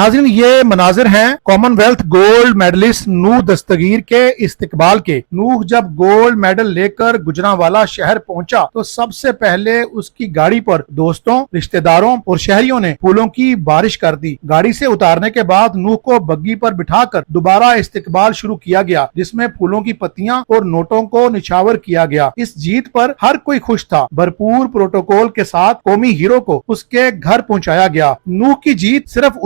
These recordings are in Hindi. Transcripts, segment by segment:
नाज़रीन, ये मनाजिर हैं कॉमनवेल्थ गोल्ड मेडलिस्ट नूह दस्तगीर के इस्तकबाल के। नूह जब गोल्ड मेडल लेकर गुजरांवाला शहर पहुंचा तो सबसे पहले उसकी गाड़ी पर दोस्तों, रिश्तेदारों और शहरियों ने फूलों की बारिश कर दी। गाड़ी से उतारने के बाद नूह को बग्गी पर बिठाकर दोबारा इस्तकबाल शुरू किया गया, जिसमें फूलों की पत्तियां और नोटों को निछावर किया गया। इस जीत पर हर कोई खुश था। भरपूर प्रोटोकॉल के साथ कौमी हीरो को उसके घर पहुंचाया गया। नूह की जीत सिर्फ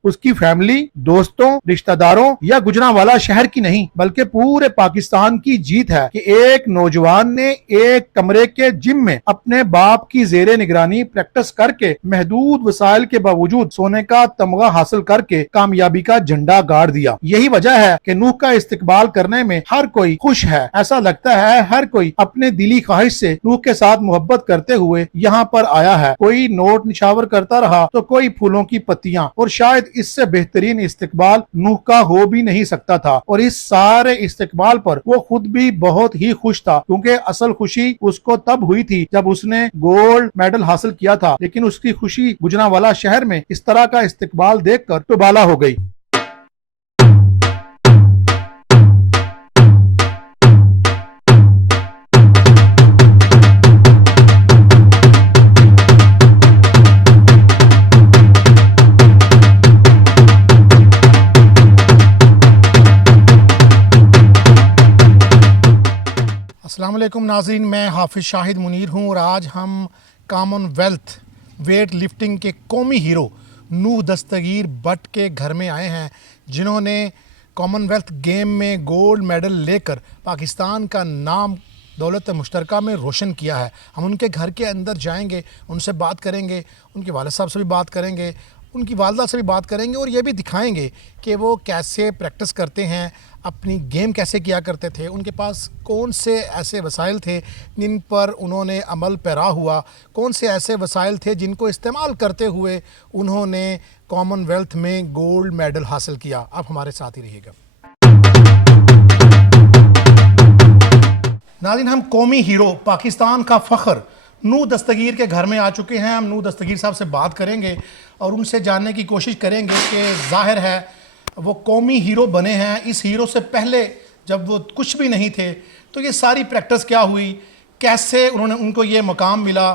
उसकी फैमिली, दोस्तों, रिश्तेदारों या गुजरांवाला शहर की नहीं, बल्कि पूरे पाकिस्तान की जीत है कि एक नौजवान ने एक कमरे के जिम में अपने बाप की जेरे निगरानी प्रैक्टिस करके महदूद वसाइल के बावजूद सोने का तमगा हासिल करके कामयाबी का झंडा गाड़ दिया। यही वजह है कि नूह का इस्तकबाल करने में हर कोई खुश है। ऐसा लगता है हर कोई अपने दिली ख्वाहिश से नूह के साथ मोहब्बत करते हुए यहाँ पर आया है। कोई नोट निछावर करता रहा तो कोई फूलों की पत्तियां, और शायद इससे बेहतरीन इस्तकबाल नूह का हो भी नहीं सकता था। और इस सारे इस्तकबाल पर वो खुद भी बहुत ही खुश था, क्योंकि असल खुशी उसको तब हुई थी जब उसने गोल्ड मेडल हासिल किया था। लेकिन उसकी खुशी गुजरांवाला शहर में इस तरह का इस्तकबाल देखकर दुबाला हो गई। अस्सलाम वालेकुम नाज़रीन, मैं हाफिज़ शाहिद मुनीर हूँ और आज हम कॉमनवेल्थ वेट लिफ्टिंग के कौमी हीरो नूह दस्तगीर बट के घर में आए हैं, जिन्होंने कॉमनवेल्थ गेम में गोल्ड मेडल लेकर पाकिस्तान का नाम दौलत मुश्तरका में रोशन किया है। हम उनके घर के अंदर जाएंगे, उनसे बात करेंगे, उनके वालिद साहब से भी बात करेंगे, उनकी वालदा से भी बात करेंगे और ये भी दिखाएंगे कि वो कैसे प्रैक्टिस करते हैं, अपनी गेम कैसे किया करते थे, उनके पास कौन से ऐसे वसाइल थे जिन पर उन्होंने अमल पैरा हुआ, कौन से ऐसे वसाइल थे जिनको इस्तेमाल करते हुए उन्होंने कॉमनवेल्थ में गोल्ड मेडल हासिल किया। आप हमारे साथ ही रहिएगा। नाज़रीन, हम कौमी हीरो, पाकिस्तान का फ़ख्र नूह दस्तगीर के घर में आ चुके हैं। हम नूह दस्तगीर साहब से बात करेंगे और उनसे जानने की कोशिश करेंगे कि जाहिर है वो कौमी हीरो बने हैं। इस हीरो से पहले जब वो कुछ भी नहीं थे तो ये सारी प्रैक्टिस क्या हुई, कैसे उनको ये मकाम मिला,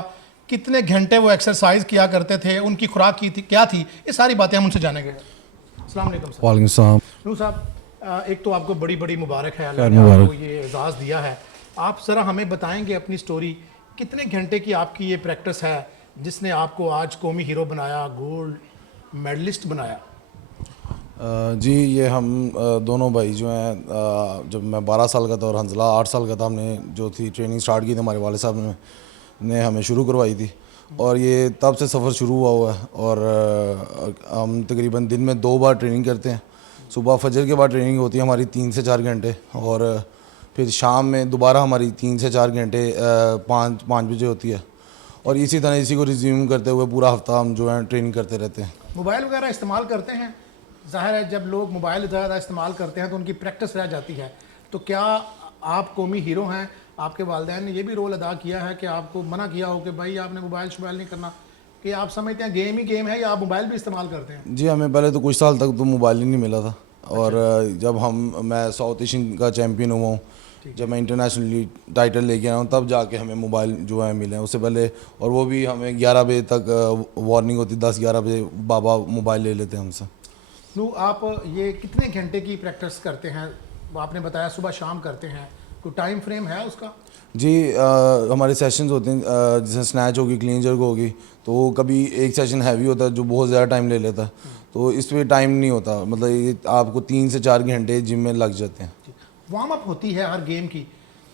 कितने घंटे वो एक्सरसाइज किया करते थे, उनकी खुराक की थी क्या थी, ये सारी बातें हम उनसे जानेंगे। अस्सलाम वालेकुम सर। वालेकुम सलाम। नूह साहब, एक तो आपको बड़ी बड़ी मुबारक है, अल्लाह ने आपको ये एजाज़ दिया है। आप ज़रा हमें बताएंगे अपनी स्टोरी, कितने घंटे की आपकी ये प्रैक्टिस है जिसने आपको आज कौमी हीरो बनाया, गोल्ड मेडलिस्ट बनाया? जी, ये हम दोनों भाई जो हैं, जब मैं 12 साल का था और हंजला 8 साल का था, हमने जो थी ट्रेनिंग स्टार्ट की थी, हमारे वाले साहब ने हमें शुरू करवाई थी और ये तब से सफ़र शुरू हुआ है। और हम तकरीबन दिन में 2 बार ट्रेनिंग करते हैं। सुबह फजर के बाद ट्रेनिंग होती है हमारी 3 से 4 घंटे, और फिर शाम में दोबारा हमारी 3 से 4 घंटे 5 बजे होती है। और इसी तरह इसी को रिज्यूम करते हुए पूरा हफ्ता हम जो है ट्रेनिंग करते रहते हैं। मोबाइल वगैरह इस्तेमाल करते हैं? ज़ाहिर है जब लोग मोबाइल ज़्यादा इस्तेमाल करते हैं तो उनकी प्रैक्टिस रह जाती है। तो क्या आप कौमी हीरो हैं, आपके वालिदैन ने ये भी रोल अदा किया है कि आपको मना किया हो कि भाई आपने मोबाइल शोबाइल नहीं करना, कि आप समझते हैं गेम ही गेम है, या आप मोबाइल भी इस्तेमाल करते हैं? जी, हमें पहले तो कुछ साल तक तो मोबाइल ही नहीं मिला था। और जब मैं साउथ एशियन का चैम्पियन हुआ हूँ, जब मैं इंटरनेशनली टाइटल लेके आया हूँ, तब जाके हमें मोबाइल जो है मिले हैं। उससे पहले, और वो भी हमें 11 बजे तक वार्निंग होती, 10-11 बजे बाबा मोबाइल ले लेते हैं हमसे। नू, आप ये कितने घंटे की प्रैक्टिस करते हैं? आपने बताया सुबह शाम करते हैं, कोई टाइम फ्रेम है उसका? जी, हमारे सेशंस होते हैं, जैसे स्नैच होगी, क्लीन जर्क होगी, तो कभी एक सेशन हैवी होता है जो बहुत ज़्यादा टाइम ले लेता है, तो इस पर टाइम नहीं होता। मतलब ये आपको 3 से 4 घंटे जिम में लग जाते हैं। वार्म अप होती है हर गेम की,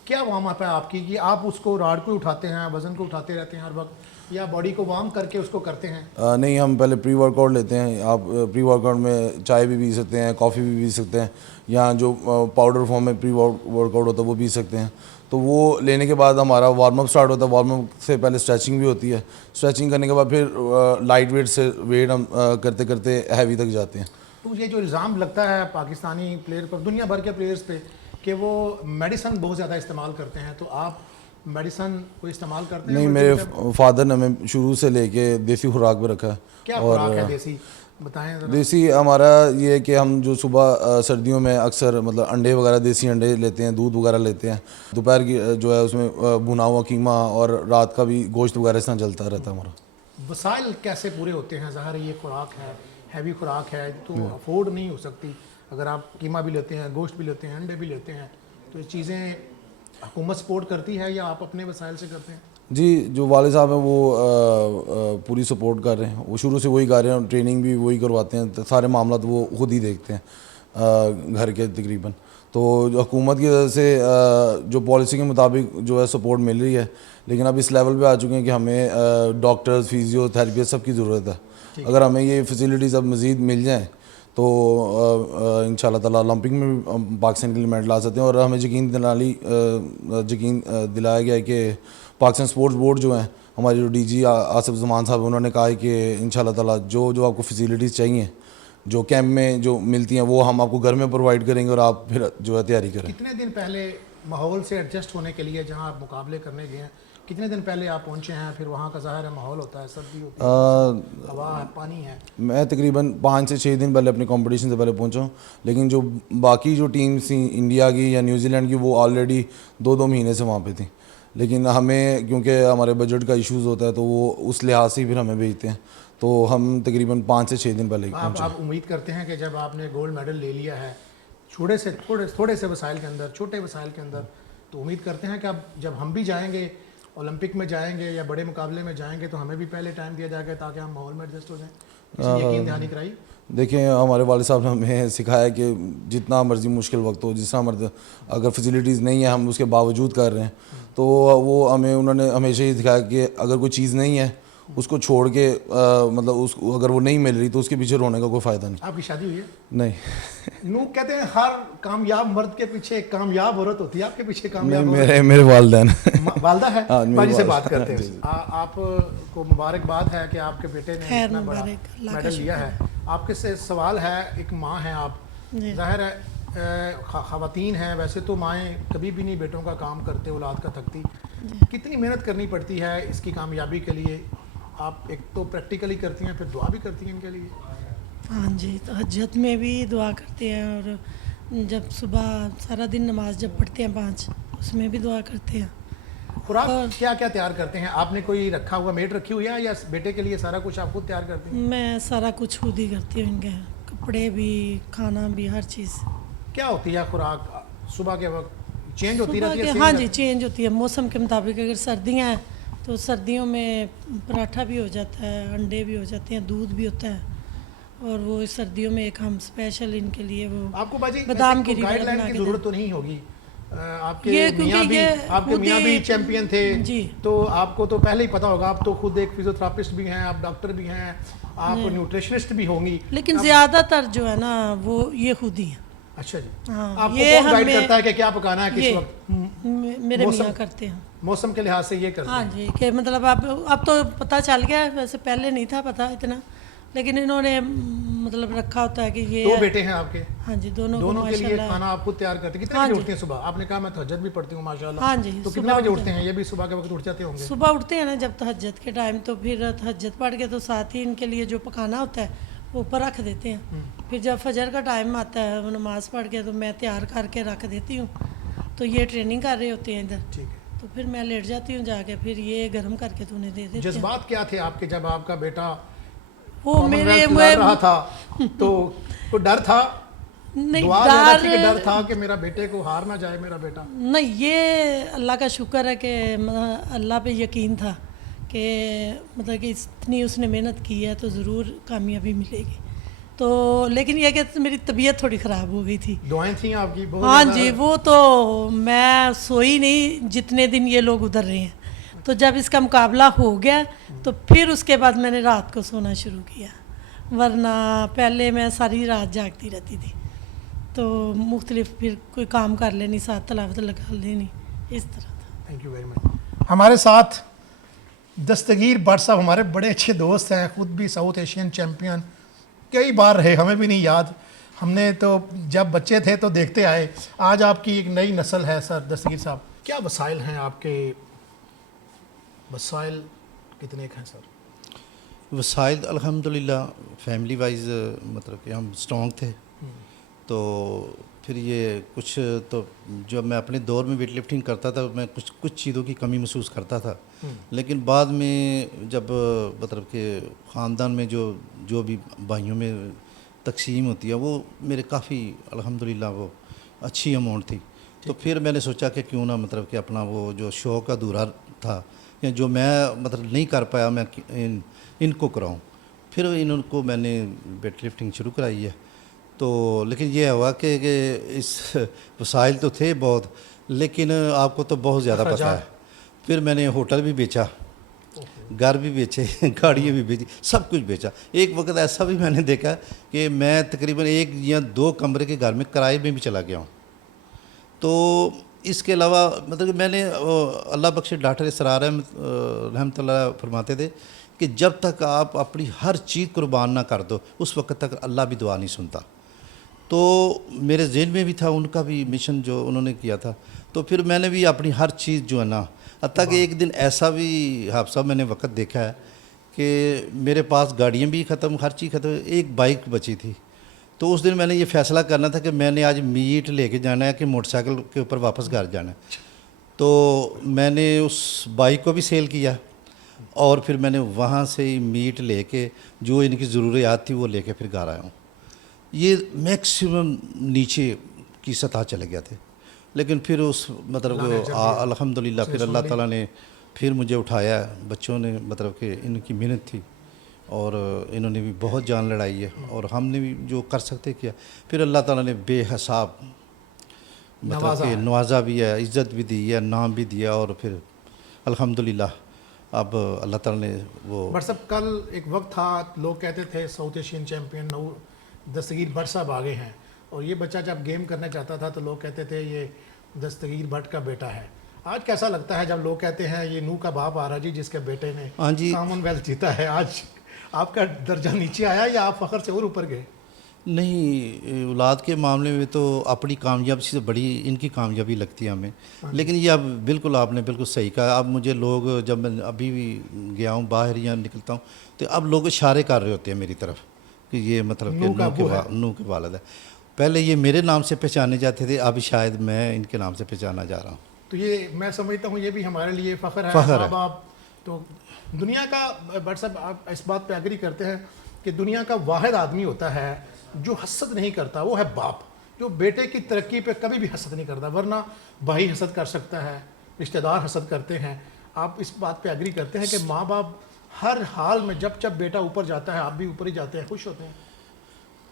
क्या वार्म अप है आपकी कि आप उसको राड को उठाते हैं, वज़न को उठाते रहते हैं हर वक्त, या बॉडी को वार्म करके उसको करते हैं? नहीं, हम पहले प्री वर्कआउट लेते हैं। आप प्री वर्कआउट में चाय भी पी सकते हैं, कॉफ़ी भी पी सकते हैं, या जो पाउडर फॉर्म में प्री वर्कआउट होता है वो पी सकते हैं। तो वो लेने के बाद हमारा वार्म अप स्टार्ट होता है। वार्म अप से पहले स्ट्रेचिंग भी होती है। स्ट्रेचिंग करने के बाद फिर लाइट वेट से वेट हम करते करते हैवी तक जाते हैं। तो ये जो इल्ज़ाम लगता है पाकिस्तानी प्लेयर पर, दुनिया भर के प्लेयर्स पे, कि वो मेडिसन बहुत ज़्यादा इस्तेमाल करते हैं, तो आप मेडिसन को इस्तेमाल करते हैं? नहीं, मेरे फादर ने हमें शुरू से लेके देसी खुराक पे रखा है। क्या खुराक है देसी? बताएं ज़रा। देसी हमारा ये है कि हम जो सुबह सर्दियों में अक्सर मतलब अंडे वगैरह, देसी अंडे लेते हैं, दूध वगैरह लेते हैं। दोपहर की जो है उसमें भुना हुआ कीमा, और रात का भी गोश्त वगैरह इस तरह चलता रहता है हमारा। वसाइल कैसे पूरे होते हैं? ज़ाहिर है ये खुराक है, हैवी खुराक है, तो अफोर्ड नहीं हो सकती। अगर आप कीमा भी लेते हैं, गोश्त भी लेते हैं, अंडे भी लेते हैं, तो ये चीज़ें हुकूमत सपोर्ट करती है या आप अपने वसाइल से करते हैं? जी, जो वाले साहब हैं वो पूरी सपोर्ट कर रहे हैं। वो शुरू से वही कर रहे हैं, ट्रेनिंग भी वही करवाते हैं, तो सारे मामला तो वो खुद ही देखते हैं घर के तकरीबन। तो जो हुकूमत की वजह से जो पॉलिसी के मुताबिक जो है सपोर्ट मिल रही है, लेकिन अब इस लेवल पे आ चुके हैं कि हमें डॉक्टर्स, फिजियोथेरेपिस्ट सब की ज़रूरत है। अगर हमें ये फैसिलिटीज़ अब मज़ीद मिल जाएँ तो इंशाल्लाह ताला ओलंपिक में भी हम पाकिस्तान के लिए मेडल ला सकते हैं। और हमें यकीन दिलाया गया है कि पाकिस्तान स्पोर्ट्स बोर्ड जो है, हमारे जो डीजी आसिफ जमान साहब, उन्होंने कहा है कि इंशाल्लाह ताला जो जो आपको फैसिलिटीज़ चाहिए, जो कैंप में जो मिलती हैं, वो हम आपको घर में प्रोवाइड करेंगे और आप फिर जो है तैयारी करें। कितने दिन पहले माहौल से एडजस्ट होने के लिए, जहाँ आप मुकाबले करने गए हैं, कितने दिन पहले आप पहुँचे हैं? फिर वहाँ का ज़ाहिर है माहौल होता है, सर्दी होती है, हवा है, पानी है। मैं तकरीबन 5 से 6 दिन पहले अपने कंपटीशन से पहले पहुंचा हूँ, लेकिन जो बाकी जो टीम्स थी इंडिया की या न्यूजीलैंड की, वो ऑलरेडी 2-2 महीने से वहाँ पे थी। लेकिन हमें क्योंकि हमारे बजट का इश्यूज़ होता है, तो वो उस लिहाज से फिर हमें भेजते हैं, तो हम तकरीबन 5 से 6 दिन पहले ही पहुँचे। आप उम्मीद करते हैं कि जब आपने गोल्ड मेडल ले लिया है थोड़े से वसाइल के अंदर, छोटे वसाइल के अंदर, तो उम्मीद करते हैं कि अब जब हम भी जाएंगे, ओलंपिक में जाएंगे या बड़े मुकाबले में जाएंगे, तो हमें भी पहले टाइम दिया जाएगा ताकि हम माहौल में एडजस्ट हो जाएं? किसी यकीन दहानी कराई? देखिए, हमारे वाले साहब ने हमें सिखाया कि जितना मर्जी मुश्किल वक्त हो, जितना मर्जी अगर फैसिलिटीज़ नहीं है, हम उसके बावजूद कर रहे हैं, तो वो उन्होंने हमेशा ही सिखाया कि अगर कोई चीज़ नहीं है उसको छोड़ के मतलब उस अगर वो नहीं मिल रही तो उसके पीछे रोने का कोई फ़ायदा नहीं। आपकी शादी हुई है? नहीं। लोग कहते हैं हर कामयाब मर्द के पीछे एक कामयाब औरत होती है, आपके पीछे नहीं, कामयाब मेरे वालदैन। वालदा है। हाँ, मेरी बाजी से वालदा। बात करते हैं। आपको मुबारकबाद है कि आपके बेटे ने इतना बड़ा मेडल लिया है। आपके से सवाल है, एक माँ है आप, जाहिर है ख़वातीन हैं, वैसे तो माएँ कभी भी नहीं बेटों का काम करते, औलाद का थकती, कितनी मेहनत करनी पड़ती है इसकी कामयाबी के लिए? आप एक तो प्रैक्टिकली करती हैं, फिर दुआ भी करती हैं इनके लिए? हाँ जी, तो हजरत में भी दुआ करते हैं, और जब सुबह सारा दिन नमाज जब पढ़ते हैं 5, उसमें भी दुआ करते हैं। खुराक और क्या क्या तैयार करते हैं? आपने कोई रखा हुआ मेड रखी हुई है या बेटे के लिए सारा कुछ आप खुद तैयार करते हैं? मैं सारा कुछ खुद ही करती हूँ, इनके कपड़े भी, खाना भी, हर चीज़। क्या होती है खुराक सुबह के वक्त? चेंज होती सुबह रहती के है? हाँ जी, चेंज होती है मौसम के मुताबिक। अगर सर्दियाँ हैं तो सर्दियों में पराठा भी हो जाता है, अंडे भी हो जाते हैं, दूध भी होता है, और वो सर्दियों में एक हम स्पेशल इनके लिए वो आपको बाजी बादाम की गाइडलाइन की जरूरत तो नहीं होगी। आपके मियाँ भी आपके खुद मियाँ ही- भी चैंपियन थे जी। तो आपको तो पहले ही पता होगा। आप तो खुद एक फिजियोथेरापिस्ट भी हैं, आप डॉक्टर भी हैं, आप न्यूट्रिशनिस्ट भी होंगी। लेकिन ज़्यादातर जो है ना वो ये खुद ही हैं। अच्छा जी। हाँ, आपको ये कौन गाइड हमें- करता है कि क्या पकाना है किस ये वक्त? मेरे मौसम- मियाँ करते हैं। मौसम के लिहाज से ये करते हाँ हैं। जी, कि मतलब अब तो पता चल गया है, वैसे पहले नहीं था पता इतना, लेकिन इन्होंने मतलब रखा होता है कि ये 2 बेटे हैं आपके? हाँ जी, दोनों दोनों के लिए माशाल्लाह। खाना आप खुद तैयार करते हैं? कितने हाँ बजे जी। उठती हैं सुबह? आपने कहा मैं तहज्जुद भी पढ़ती हूँ माशाल्लाह। हाँ जी, तो कितने सुबह बजे उठते उठते हैं? ये भी सुबह के वक्त उठ जाते होंगे? सुबह उठते हैं ना जब तहज्जुद के टाइम, तो फिर तहज्जुद पढ़ के तो साथ ही इनके लिए जो पकाना होता है वो ऊपर रख देते हैं। फिर जब फजर का टाइम आता है, वो नमाज पढ़ के, तो मैं तैयार करके रख देती हूँ, तो ये ट्रेनिंग कर रहे होते हैं इधर, ठीक है। तो फिर मैं लेट जाती हूँ जाके, फिर ये गर्म करके तो उन्हें दे देते हैं। जज्बात क्या थे आपके जब आपका बेटा वो मेरे कॉमनवेल्थ लड़ रहा था? तो कोई डर था? नहीं, दुआ ज़्यादा थी कि डर डर था कि मेरा बेटे को हार ना जाए मेरा बेटा? नहीं, ये अल्लाह का शुक्र है कि अल्लाह पे यकीन था कि मतलब कि इतनी उसने मेहनत की है तो ज़रूर कामयाबी मिलेगी। तो लेकिन यह कि मेरी तबीयत थोड़ी ख़राब हो गई थी। दुआएं थी आपकी बहुत हाँ ज़्यादा? जी, वो तो मैं सोई नहीं जितने दिन ये लोग उधर रहे हैं। तो जब इसका मुकाबला हो गया तो फिर उसके बाद मैंने रात को सोना शुरू किया, वरना पहले मैं सारी रात जागती रहती थी। तो मुख्तलिफ फिर कोई काम कर लेनी, साथ तलावत लगा लेनी, इस तरह था। Thank you very much. हमारे साथ दस्तगीर भट्ट साहब हमारे बड़े अच्छे दोस्त हैं, ख़ुद भी साउथ एशियन चैम्पियन कई बार रहे, हमें भी नहीं याद, हमने तो जब बच्चे थे तो देखते आए। आज आपकी एक नई नस्ल है सर दस्तगीर साहब, क्या वसाइल हैं आपके? वसाइल कितने हैं सर? वसाइल अल्हम्दुलिल्लाह फैमिली वाइज मतलब कि हम स्ट्रॉन्ग थे। तो फिर ये कुछ तो जब मैं अपने दौर में वेट लिफ्टिंग करता था मैं कुछ कुछ चीज़ों की कमी महसूस करता था, लेकिन बाद में जब मतलब कि ख़ानदान में जो जो भी भाइयों में तकसीम होती है वो मेरे काफ़ी अल्हम्दुलिल्लाह वो अच्छी अमाउंट थी। तो फिर मैंने सोचा कि क्यों ना मतलब कि अपना वो जो शौक़ अधूरा था या जो मैं मतलब नहीं कर पाया मैं इनको कराऊँ। फिर इनको मैंने वेट लिफ्टिंग शुरू कराई है। तो लेकिन ये हुआ कि इस वसाइल तो थे बहुत, लेकिन आपको तो बहुत ज़्यादा पता है। फिर मैंने होटल भी बेचा, घर भी बेचे, गाड़ियाँ भी बेची, सब कुछ बेचा। एक वक्त ऐसा भी मैंने देखा कि मैं तकरीबन 1 या 2 कमरे के घर में किराए में भी चला गया हूँ। तो इसके अलावा मतलब कि मैंने अल्लाह बख्शे डॉक्टर इसरार अहमद रहमतुल्लाह फरमाते थे कि जब तक आप अपनी हर चीज़ कुर्बान ना कर दो उस वक्त तक अल्लाह भी दुआ नहीं सुनता। तो मेरे ज़हन में भी था उनका भी मिशन जो उन्होंने किया था। तो फिर मैंने भी अपनी हर चीज़ जो है ना, हत्ता कि एक दिन ऐसा भी हादसा मैंने वक्त देखा है कि मेरे पास गाड़ियाँ भी ख़त्म, हर चीज़ ख़त्म, एक बाइक बची थी। तो उस दिन मैंने ये फ़ैसला करना था कि मैंने आज मीट लेके जाना है कि मोटरसाइकिल के ऊपर वापस घर जाना है। तो मैंने उस बाइक को भी सेल किया और फिर मैंने वहाँ से ही मीट लेके जो इनकी ज़रूरियात थी वो लेके फिर घर आया हूँ। ये मैक्सिमम नीचे की सतह चले गए थे, लेकिन फिर उस मतलब अल्हम्दुलिल्लाह फिर अल्लाह ताला ने फिर मुझे उठाया। बच्चों ने मतलब कि इनकी मेहनत थी और इन्होंने भी बहुत जान लड़ाई है और हमने भी जो कर सकते किया। फिर अल्लाह ताला ने बेहिसाब मतलब कि नवाजा भी है, इज़्ज़त भी दी है, नाम भी दिया और फिर अल्हम्दुलिल्लाह अब अल्लाह ताला ने वो। बट साहब कल एक वक्त था लोग कहते थे साउथ एशियन चैम्पियन दस्तगीर भट्ट साहब आ गए हैं, और ये बच्चा जब गेम करना चाहता था तो लोग कहते थे ये दस्तगीर भट्ट का बेटा है। आज कैसा लगता है जब लोग कहते हैं ये नूह का बाप आ रहा जी जिसके बेटे ने हाँ जी, कॉमनवेल्थ जीता है? आज आपका दर्जा नीचे आया या आप फ़ख्र से और ऊपर गए? नहीं, औलाद के मामले में तो अपनी कामयाबी से बड़ी इनकी कामयाबी लगती है हमें। लेकिन ये अब बिल्कुल आपने बिल्कुल सही कहा। अब मुझे लोग जब मैं अभी भी गया हूँ बाहर या निकलता हूँ तो अब लोग इशारे कर रहे होते हैं मेरी तरफ कि ये मतलब कि नूह के वालिद है। पहले ये मेरे नाम से पहचाने जाते थे, अब शायद मैं इनके नाम से पहचाना जा रहा हूँ। तो ये मैं समझता हूँ ये भी हमारे लिए फ़ख्र है। फ़ख्र है। अब आप तो दुनिया का बट साहब आप इस बात पे एग्री करते हैं कि दुनिया का वाहिद आदमी होता है जो हसद नहीं करता, वो है बाप, जो बेटे की तरक्की पे कभी भी हसद नहीं करता। वरना भाई हसद कर सकता है, रिश्तेदार हसद करते हैं। आप इस बात पे एग्री करते हैं कि माँ बाप हर हाल में जब जब बेटा ऊपर जाता है आप भी ऊपर ही जाते हैं, खुश होते हैं?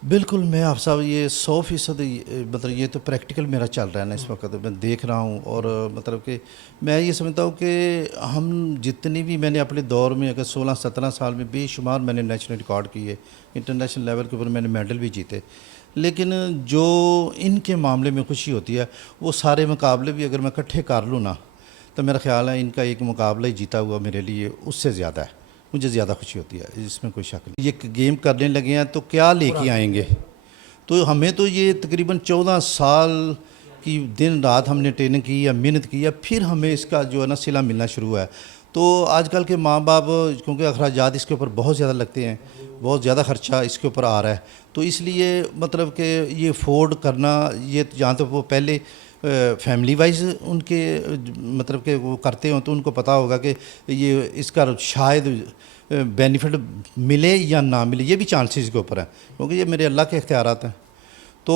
बिल्कुल, मैं आप साहब ये 100% मतलब ये तो प्रैक्टिकल मेरा चल रहा है ना इस वक्त मैं देख रहा हूँ। और मतलब कि मैं ये समझता हूँ कि हम जितनी भी मैंने अपने दौर में अगर 16-17 साल में बेशुमार मैंने नेशनल रिकॉर्ड किए, इंटरनेशनल लेवल के ऊपर मैंने मेडल भी जीते, लेकिन जो इनके मामले में खुशी होती है वो सारे मुकाबले भी अगर मैं इकट्ठे कर लूँ ना तो मेरा ख्याल है इनका एक मुकाबला ही जीता हुआ मेरे लिए उससे ज़्यादा है, मुझे ज़्यादा खुशी होती है, इसमें कोई शक नहीं। ये गेम करने लगे हैं तो क्या लेके आएंगे? तो हमें तो ये तकरीबन 14 साल की दिन रात हमने ट्रेनिंग की या मेहनत की है, फिर हमें इसका जो है ना सिला मिलना शुरू हुआ है। तो आजकल के माँ बाप क्योंकि अखराजात इसके ऊपर बहुत ज़्यादा लगते हैं, बहुत ज़्यादा खर्चा इसके ऊपर आ रहा है, तो इसलिए मतलब कि ये अफोर्ड करना ये जहाँ तक वो पहले फैमिली वाइज उनके मतलब कि वो करते हो तो उनको पता होगा कि ये इसका शायद बेनिफिट मिले या ना मिले, ये भी चांसेस के ऊपर है क्योंकि ये मेरे अल्लाह के इख्तियारात हैं। तो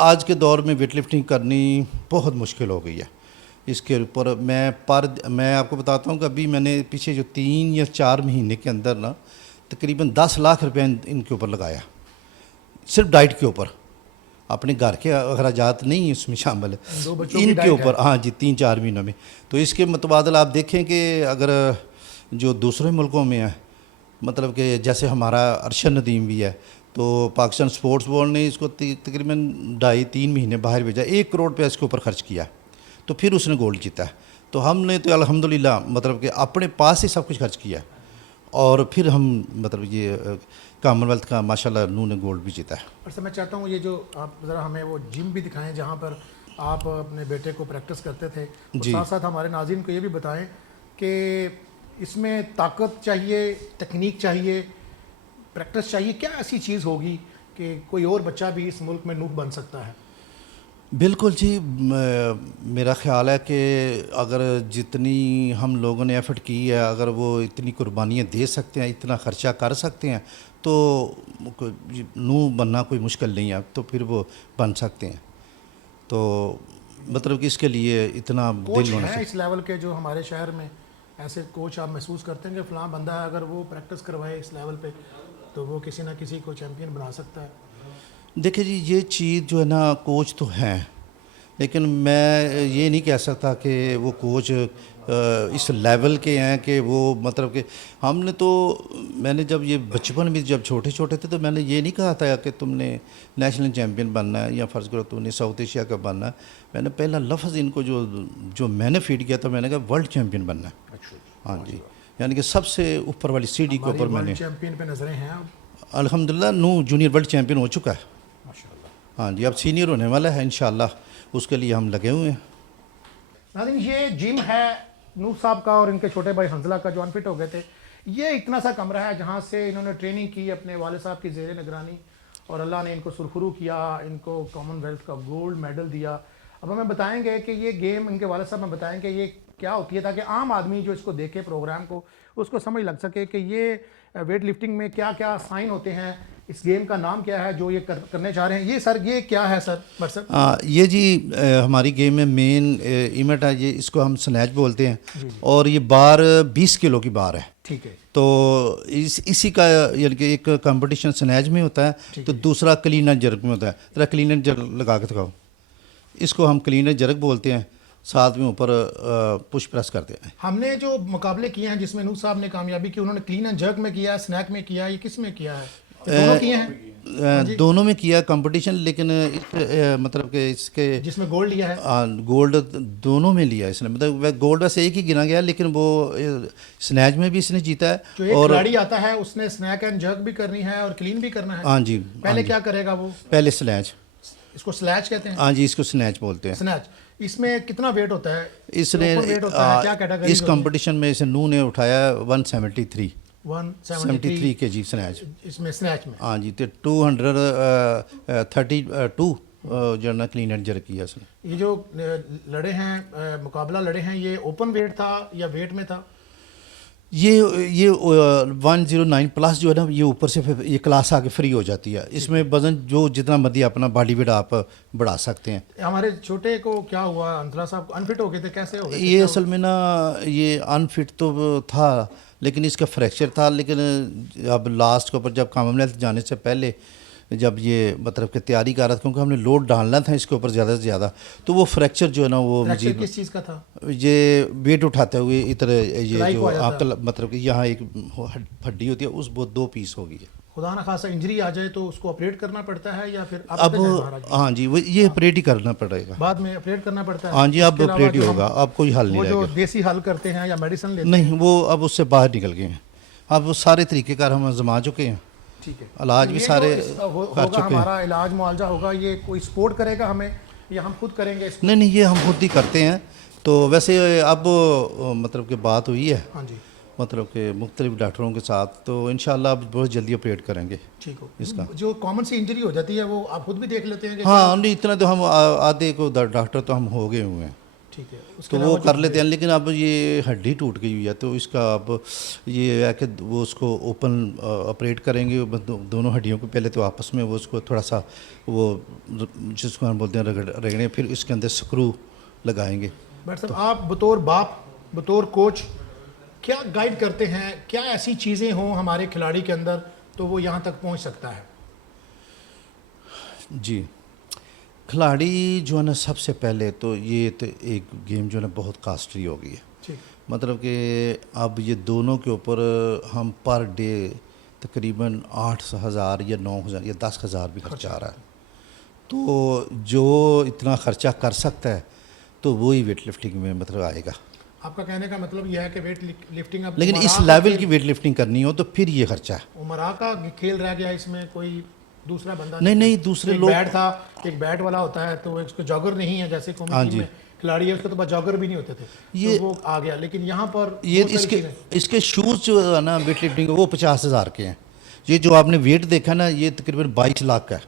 आज के दौर में वेट लिफ्टिंग करनी बहुत मुश्किल हो गई है। इसके ऊपर मैं आपको बताता हूँ कि अभी मैंने पीछे जो 3 या 4 महीने के अंदर ना तकरीबन 10 लाख रुपये इनके ऊपर लगाया, सिर्फ डाइट के ऊपर। अपने घर के अखराजात नहीं इसमें शामिल है, इनके ऊपर। हाँ जी, 3-4 महीनों में। तो इसके मुतबादल आप देखें कि अगर जो दूसरे मुल्कों में है मतलब कि जैसे हमारा अरशद नदीम भी है, तो पाकिस्तान स्पोर्ट्स बोर्ड ने इसको तकरीबन 2.5-3 महीने बाहर भेजा, 1 करोड़ रुपया इसके ऊपर खर्च किया, तो फिर उसने गोल्ड जीता है। तो हमने तो अल्हम्दुलिल्लाह मतलब कि अपने पास ही सब कुछ खर्च किया और फिर हम मतलब ये कॉमनवेल्थ का माशाल्लाह नूह ने गोल्ड भी जीता है। और सर मैं चाहता हूँ ये जो आप ज़रा हमें वो जिम भी दिखाएं जहाँ पर आप अपने बेटे को प्रैक्टिस करते थे, और साथ साथ हमारे नाज़रीन को ये भी बताएं कि इसमें ताकत चाहिए, टेक्निक चाहिए, प्रैक्टिस चाहिए, क्या ऐसी चीज़ होगी कि कोई और बच्चा भी इस मुल्क में नूह बन सकता है? बिल्कुल जी, मेरा ख्याल है कि अगर जितनी हम लोगों ने एफ़र्ट की है, अगर वो इतनी कुर्बानियाँ दे सकते हैं, इतना ख़र्चा कर सकते हैं, तो नूह बनना कोई मुश्किल नहीं है, तो फिर वो बन सकते हैं। तो मतलब कि इसके लिए इतना कोच दिल होना हैं चाहिए। इस लेवल के जो हमारे शहर में, ऐसे कोच आप महसूस करते हैं कि फ़लाँ बंदा है, अगर वो प्रैक्टिस करवाए इस लेवल पे तो वो किसी ना किसी को चैम्पियन बना सकता है? देखिए जी, ये चीज़ जो है ना, कोच तो हैं, लेकिन मैं ये नहीं कह सकता कि वो कोच इस लेवल के हैं कि वो मतलब कि हमने तो, मैंने जब ये बचपन में जब छोटे छोटे थे तो मैंने ये नहीं कहा था कि तुमने नेशनल चैम्पियन बनना है या फ़र्ज़ करो तुमने साउथ एशिया का बनना है। मैंने पहला लफ्ज़ इनको जो जो मैंने फीड किया था, मैंने कहा वर्ल्ड चैम्पियन बनना है। हाँ जी, यानी कि सबसे ऊपर वाली सीढ़ी के ऊपर मैंने, चैम्पियन पे नजरें हैं अब? अल्हम्दुलिल्लाह नूह जूनियर वर्ल्ड चैम्पियन हो चुका है। माशाल्लाह। हाँ जी, अब सीनियर होने वाला है इंशाल्लाह, उसके लिए हम लगे हुए हैं। नाज़रीन, ये जिम है नूह साहब का और इनके छोटे भाई हंजला का जो अनफिट हो गए थे। ये इतना सा कमरा है जहाँ से इन्होंने ट्रेनिंग की अपने वाले साहब की ज़ेर निगरानी, और अल्लाह ने इनको सुरखरू किया, इनको कॉमनवेल्थ का गोल्ड मेडल दिया। अब हमें बताएंगे कि ये गेम, इनके वाले साहब हमें बताएंगे ये क्या होती है, ताकि आम आदमी जो इसको देखे प्रोग्राम को, उसको समझ लग सके कि ये वेट लिफ्टिंग में क्या क्या साइन होते हैं, इस गेम का नाम क्या है जो ये करने जा रहे हैं। ये सर, ये क्या है सर सर? ये जी हमारी गेम में मेन इवेंट है, ये इसको हम स्नैच बोलते हैं, और ये बार 20 किलो की बार है। ठीक है। तो इसी का यानी कि एक कंपटीशन स्नैच में होता है, तो दूसरा क्लीन एंड जर्क में होता है। तेरा क्लीन एंड जर्क लगा के दिखाओ, इसको हम क्लीन एंड जर्क बोलते हैं, साथ में ऊपर पुश प्रेस करते हैं। हमने जो मुकाबले किए हैं जिसमें नूह साहब ने कामयाबी की, उन्होंने क्लीन एंड जर्क में किया, स्नैक में किया, ये किस में किया है? दोनों किए हैं? दोनों में किया कंपटीशन, लेकिन मतलब कि इसके जिसमें गोल्ड लिया है? गोल्ड दोनों में लिया इसने, मतलब वह गोल्ड वैसे एक ही गिना गया, लेकिन वो स्नैच में भी इसने जीता है। जो एक और खिलाड़ी आता है उसने स्नैक एंड जर्क भी करनी है और क्लीन भी करना है। हाँ जी, पहले क्या करेगा वो? पहले स्नैच, इसको स्लैच कहते हैं? हाँ जी, इसको स्नैच बोलते हैं। स्नैच। इसमें कितना वेट होता है? इसने वेट होता है, क्या कैटेगरी? इस कंपटीशन में इसे नूह ने उठाया 173 173 के जी स्नैच। इसमें स्नैच में? हाँ जी, तो 232 जो ना क्लीन एंड जर्क किया इसने। ये जो लड़े हैं, मुकाबला लड़े हैं, ये ओपन वेट था या वेट में था? ये 109 प्लस जो है ना, ये ऊपर से फिर ये क्लास आके फ्री हो जाती है। इसमें वजन जो जितना मर्जी अपना बॉडी वेट आप बढ़ा सकते हैं। हमारे छोटे को क्या हुआ, अंतरा साहब अनफिट हो गए थे, कैसे हो गए थे? ये असल में ना, ये अनफिट तो था, लेकिन इसका फ्रैक्चर था। लेकिन अब लास्ट के ऊपर जब कॉमनवेल्थ जाने से पहले जब ये मतलब कि तैयारी कर रहा था, क्योंकि हमने लोड डालना था इसके ऊपर ज़्यादा से ज़्यादा, तो वो फ्रैक्चर जो है ना, वो फ्रैक्चर मजीद किस चीज़ का था? ये वेट उठाते हुए इधर ये कलाई जो को आया था। आपका मतलब कि यहाँ एक हड्डी होती है, उस वो 2 पीस हो गई है। खुदा ना खासा इंजरी आ जाए तो उसको ऑपरेट करना पड़ता है या फिर अब हाँ जी, वो ये ऑपरेट ही करना पड़ेगा। बाद में ऑपरेट करना पड़ता है? हाँ जी, अब उसके अलावा ऑपरेट ही जो होगा, अब कोई हल नहीं वो जो रहेगा। देसी हल करते हैं या मेडिसिन लेते हैं? नहीं, वो अब उससे बाहर निकल गए हैं। अब वो सारे तरीक़ेकार हम आजमा चुके हैं, ठीक है। इलाज भी ये सारे जो कर होगा चुके हैं। हमारा इलाज मुआवजा होगा, ये कोई सपोर्ट करेगा हमें या हम खुद करेंगे इसको? नहीं, ये हम खुद ही करते हैं। तो वैसे अब मतलब कि बात हुई है, हाँ जी, मतलब कि मुख्तलिफ डॉक्टरों के साथ, तो इंशाल्लाह अब बहुत जल्दी ऑपरेट करेंगे ठीक हो। इसका। जो कॉमन सी इंजरी हो जाती है वो आप खुद भी देख लेते हैं कि हाँ, नहीं इतना तो हम आधे को डॉक्टर तो हम हो गए हुए हैं, ठीक है, उसके तो वो अलावा कर जो- लेते हैं। लेकिन अब ये हड्डी टूट गई हुई है, तो इसका अब ये है कि वो उसको ओपन ऑपरेट करेंगे। दोनों हड्डियों को पहले तो आपस में वो उसको थोड़ा सा वो जिसको हम बोलते हैं रगड़ें, फिर इसके अंदर स्क्रू लगाएंगे। बट साहब, आप बतौर बाप, बतौर कोच क्या गाइड करते हैं, क्या ऐसी चीज़ें हों हमारे खिलाड़ी के अंदर तो वो यहाँ तक पहुँच सकता है? जी, खिलाड़ी जो है ना, सबसे पहले तो ये तो एक गेम जो है ना बहुत कास्टली हो गई है। ठीक। मतलब कि अब ये दोनों के ऊपर हम पर डे तकरीबन 8,000 या 9,000 या 10,000 भी खर्चा आ रहा है। तो जो इतना ख़र्चा कर सकता है तो वही वेट लिफ्टिंग में मतलब आएगा। आपका कहने का मतलब यह है कि वेट लिफ्टिंग अब लेकिन इस उमरा का लेवल खेल- की वेट लिफ्टिंग करनी हो तो फिर ये खर्चा है। उमरा का खेल रह गया, इसमें कोई दूसरा बंदा नहीं, दूसरे एक लोग, बैट था, एक बैट वाला होता है, तो इसको जॉगर नहीं है जैसे हाँ कॉमेडी जी। में खिलाड़ी है उसके तो पास जॉगर भी नहीं होते थे, ये- तो वो आ गया। लेकिन यहाँ पर ये बहुत सारी इसके चीज़ें- इसके शूज़ जो है ना वेट लिफ्टिंग वो 50,000 के हैं। ये जो आपने वेट देखा ना ये तकरीबन 22 लाख का है।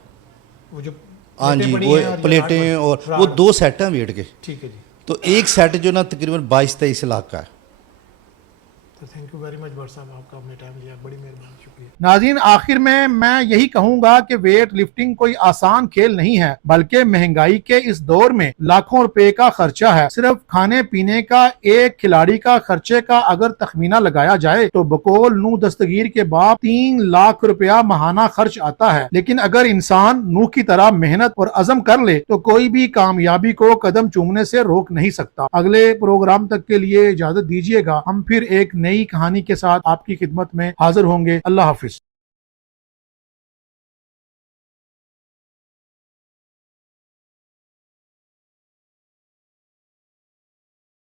वो जो हाँ प्लेटें जी, पड़ी वो हैं और ये प्लेटें राड- और राड- वो 2 सेट हैं वेट के। ठीक है जी। तो एक सेट जो ना तकरीबन 22-23 लाख का है। तो thank you very much Bhatt साहब, आपका अपने टाइम लिया, बड़ी मेहरबानी, शुक्रिया। नाज़रीन, आखिर में मैं यही कहूंगा कि वेट लिफ्टिंग कोई आसान खेल नहीं है, बल्कि महंगाई के इस दौर में लाखों रुपए का खर्चा है। सिर्फ खाने पीने का एक खिलाड़ी का खर्चे का अगर तखमीना लगाया जाए तो बकौल नूह दस्तगीर के बाद 3 लाख रुपया माहाना खर्च आता है। लेकिन अगर इंसान नूह की तरह मेहनत और अज़म कर ले तो कोई भी कामयाबी को कदम चूमने से रोक नहीं सकता। अगले प्रोग्राम तक के लिए इजाजत दीजिएगा, हम फिर एक नई कहानी के साथ आपकी खिदमत में हाजिर होंगे। अल्लाह हाफिज।